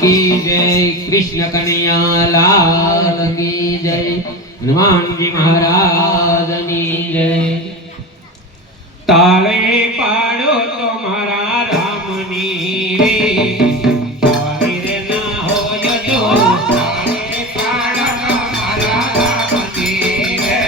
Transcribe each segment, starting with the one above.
की जय, कृष्ण कन्हैया लाल की जय, हनुमान जी महाराज की जय। ताले पाड़ो तुम्हारा रामनी रे, ताले रे ना हो जो, ताले पाड़ो तुम्हारा रामनी रे,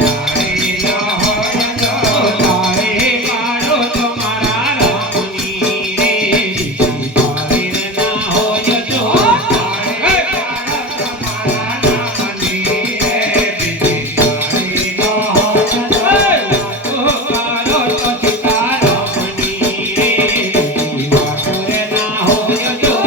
ताले ना हो जो, ताले पाड़ो तुम्हारा रामनी रे, ताले रे ना हो जो, ताले पाड़ो तुम्हारा रामनी रे, ताले ना हो जो,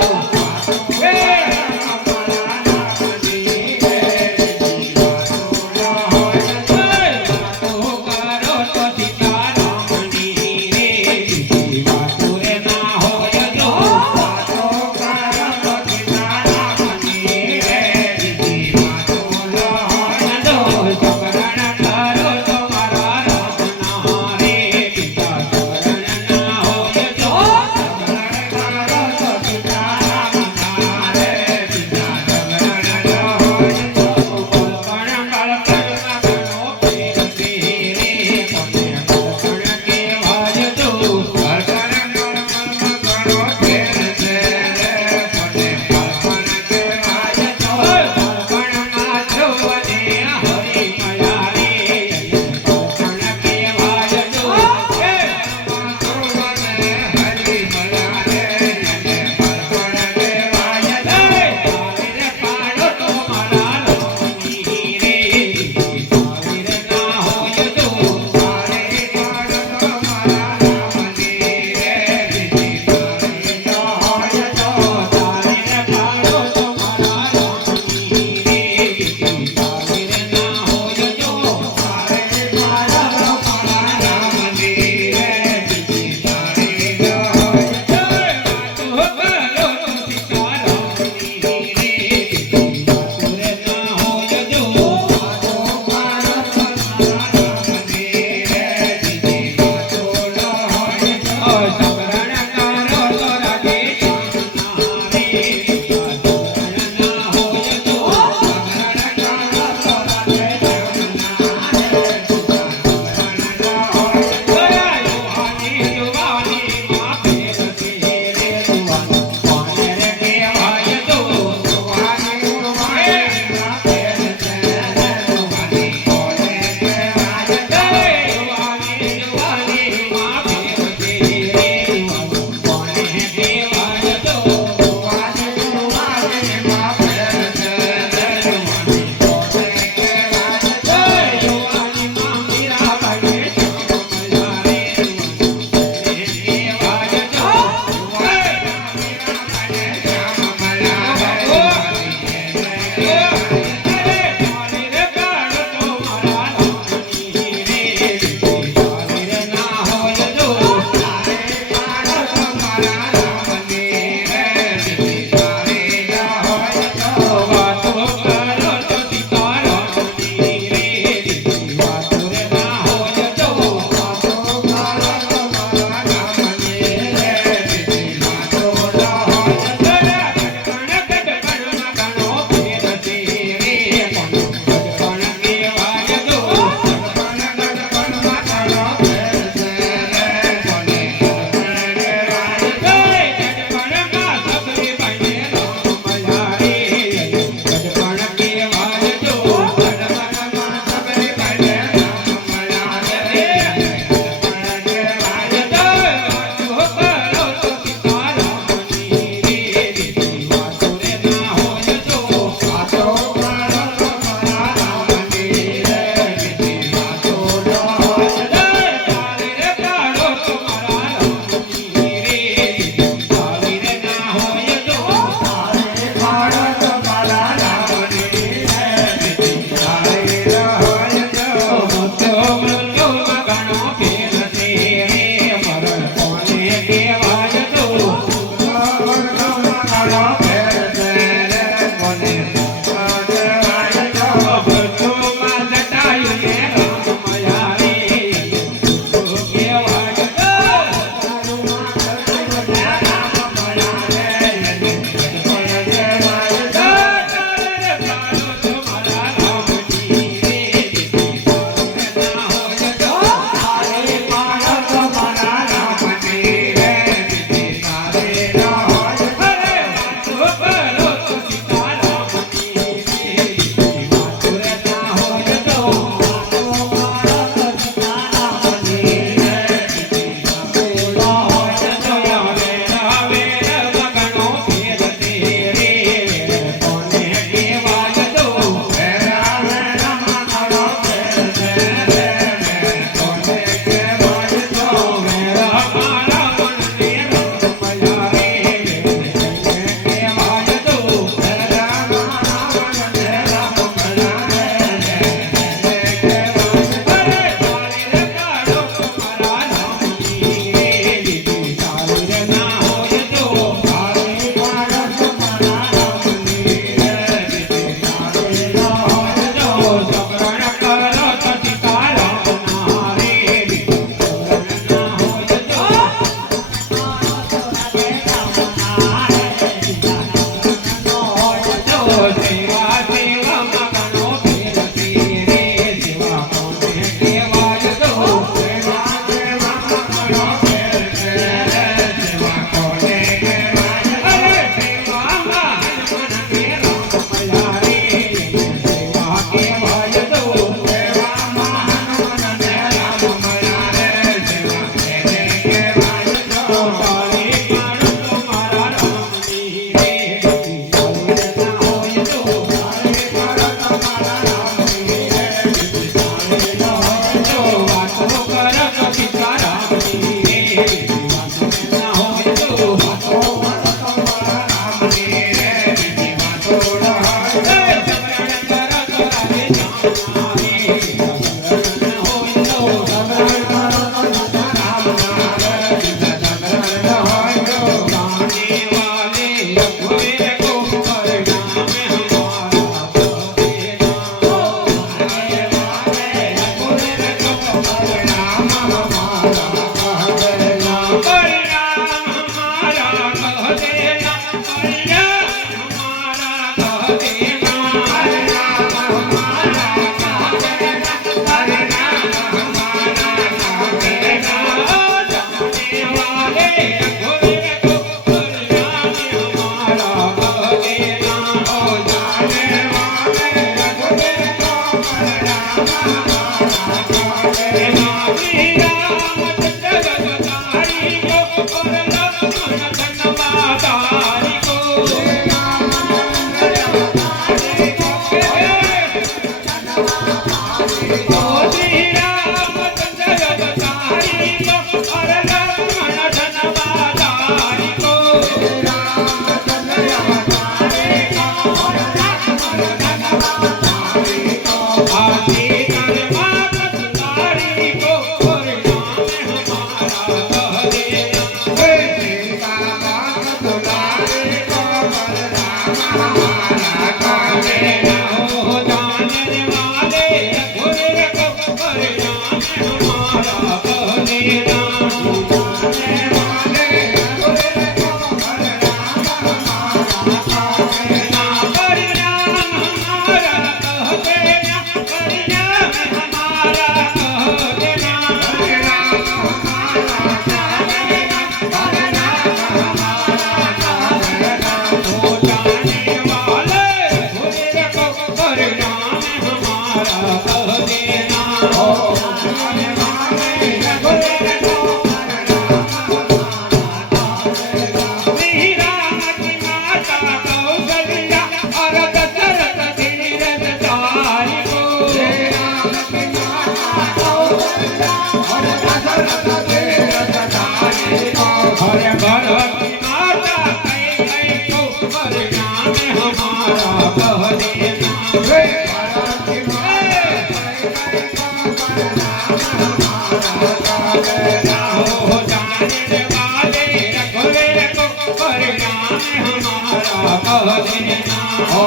हमारा कह देना ओ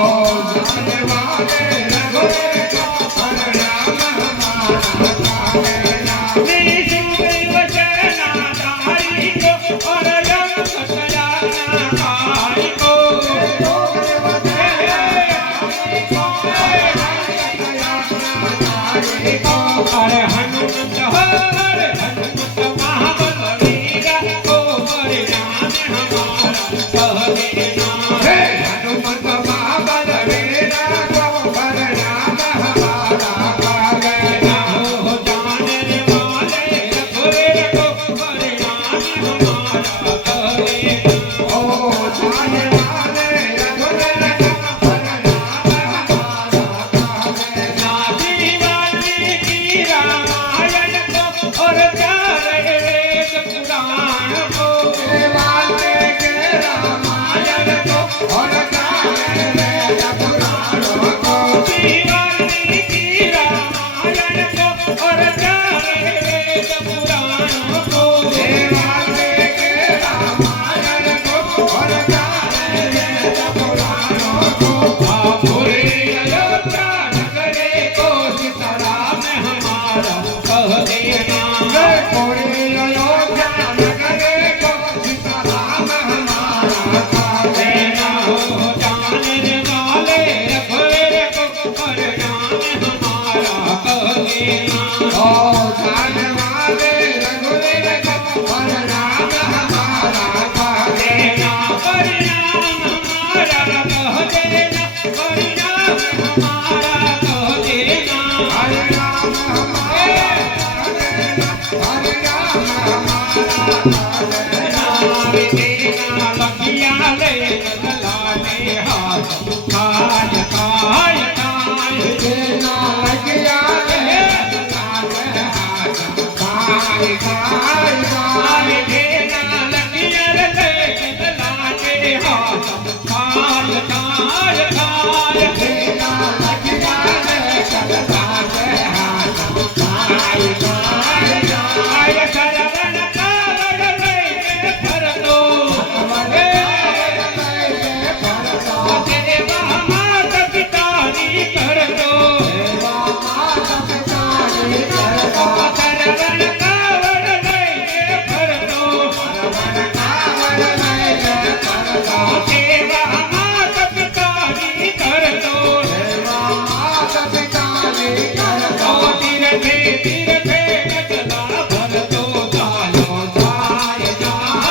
जाने वाले रघुवीर को परिणाम हमारा कह देना निसुदेव सेनाधारी को और यम सयानाधारी को अरे हनुमत हरे हनुमत महाबलवीर को परिणाम हमारा कह देना हे हनुमत महाबलवीर को परिणाम हमारा कह देना हो जाने वाले रघुवीर को परिणाम हमारा कह देना ओ जाने वाले रघुवीर को परिणाम हमारा कह देना दीवानी की रामायण को और चारे वेद पुराण को वाल्मीकि रामायण को और चारे वेद पुराणों को दीवानी की रामायण को और चारे वेद पुराण को वाल्मीकि रामायण को और चारे वेद पुराणों को पूरे अयोध्या नगरे को सीताराम हमारा कह देना पूरी अयोध्या नगरे को सीताराम हमारा कह देना हो जाने वाले रघुवीर को परिणाम हमारा कह देना ओ जाने वाले रघुवीर को परिणाम हमारा कह देना परिणाम हमारा कह देना परिणाम हमारा कह देना परिणाम हमारा कह देना परिणाम हमारा कह देना नाम देना लखिया ले लाने हाथ खाय खाय खाय देना लगिया रे लागे हाथ खाय खाय नाम खाय देना लखिया ले लाने हाथ खाय खाय खाय देना लगिया रे लागे हाथ खाय खाय खाय आय शरवण कावड़ ले भरतो देवा माता पितानी कर दो शरवण कावड़ ले भरतो देवा माता पितानी कर दो तीरथे तीरथे गजला भरतो जायो जाय जाय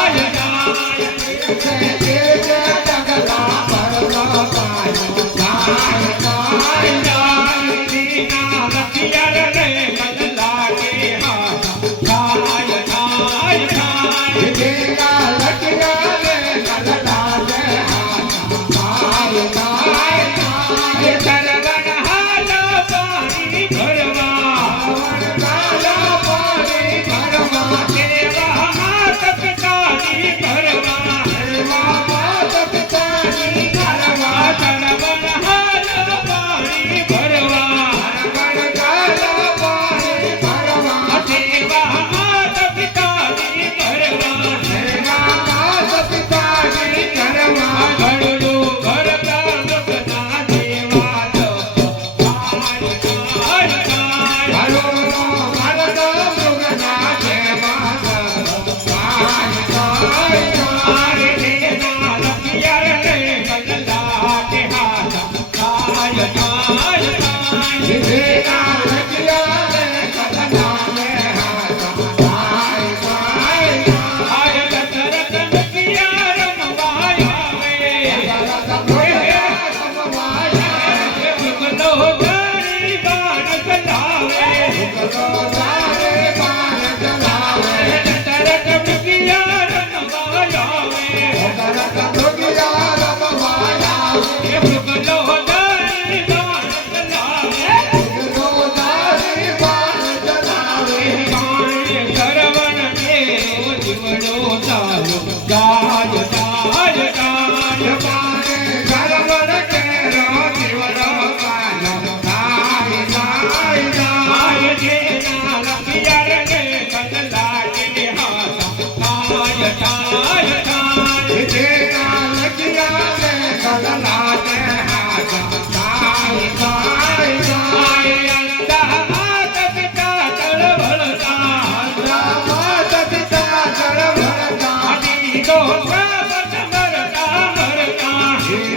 जाय जाय दीना लखिया रे गजला के हाथ जाय जाय जाय शरवण हालो पानी भरवा देवा माता पितानी भरवा शरवण हालो पानी भरवा देवा माता पितानी भरवा घड़ो भरता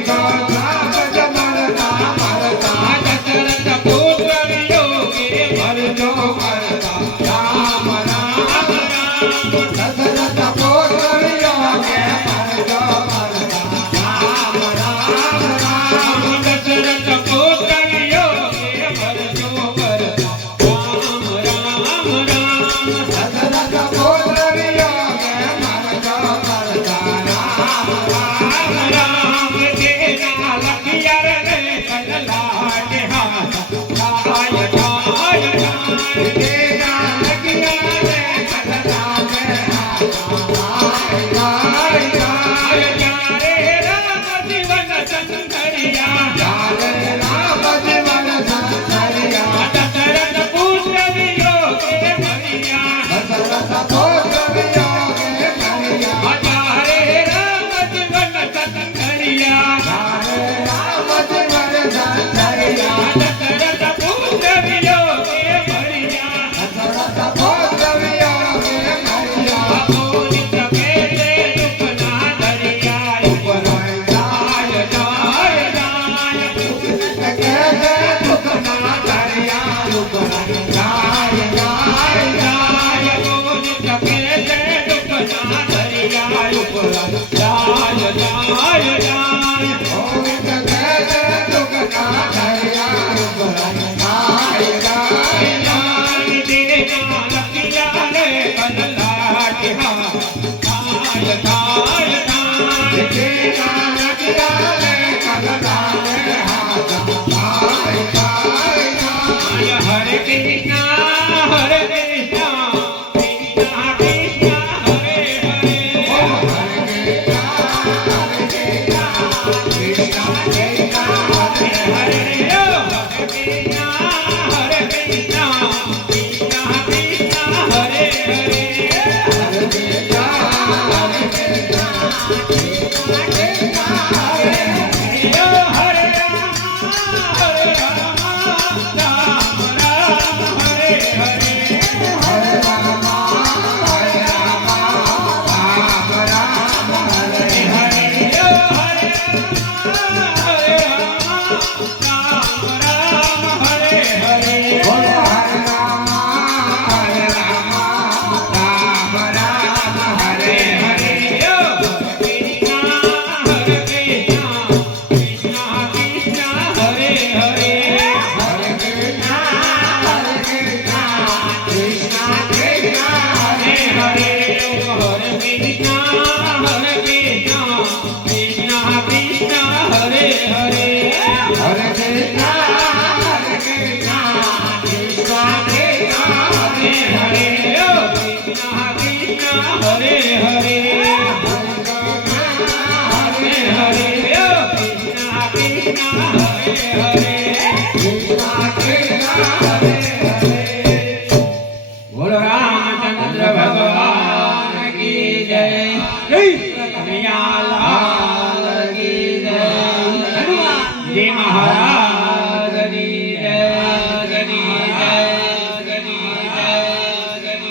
નો સાબજ મરતા મરતા દશરથ પુત્ર યોગે ભરજો મરતા રામ રામ રામ દશરથ પુત્ર યોગે ભરજો મરતા રામ રામ રામ દશરથ પુત્ર યોગે ભરજો મરતા રામ રામ રામ દશરથ પુત્ર યોગે ભરજો મરતા રામ રામ રામ તેના લખિયા રે કનલાટ હાથ ડાય ડાય ડાય તેના લગિયા રે કનલા મે હાય હાય ત્યારે રામ જીવન ચંદરિયા ચાલે રામ જીવન સંસરિયા દશરથ પુત્ર યોગે ભરિયા દશરથ પુત્ર યોગે ભરિયા ત્યારે રામ જીવન ચંદરિયા ચાલે રામ જીવન સંસરિયા દશરથ પુત્ર યોગે ભરિયા દશરથ પુત્ર યોગે ભરિયા બોલી શકે તે દુઃખના દરિયા ઉપરાય ડાય ડાય ડાય કે દે દુઃખ ના દરિયા ઉપરાય જાય જાય ડાય બોલી શકે તે દુઃખના દરિયા ઉપરાય ડાય ડાય ડાય ગોવિંદ કે દે દુઃખ ના દરિયા ઉપરાય જાય જાય તેના લગિયા રે કનલા મે હાથ હાય હાય હાય હરે કૃષ્ણ હરે કૃષ્ણ કૃષ્ણ કૃષ્ણ હરે હરે ઓમ હરે કૃષ્ણ કૃષ્ણ હરે હરે કૃષ્ણ હરે કૃષ્ણ કૃષ્ણ કૃષ્ણ હરે હરે હરે હરે રામ રામ રામ હરે હરે હરે રામ રામ રામ હરે હરે હરે રામ રામ હરે હરે બોલો હરે રામ રામ હરે હરે હરે કૃષ્ણ કૃષ્ણ કૃષ્ણ હરે હરે કૃષ્ણ કૃષ્ણ હરે હરે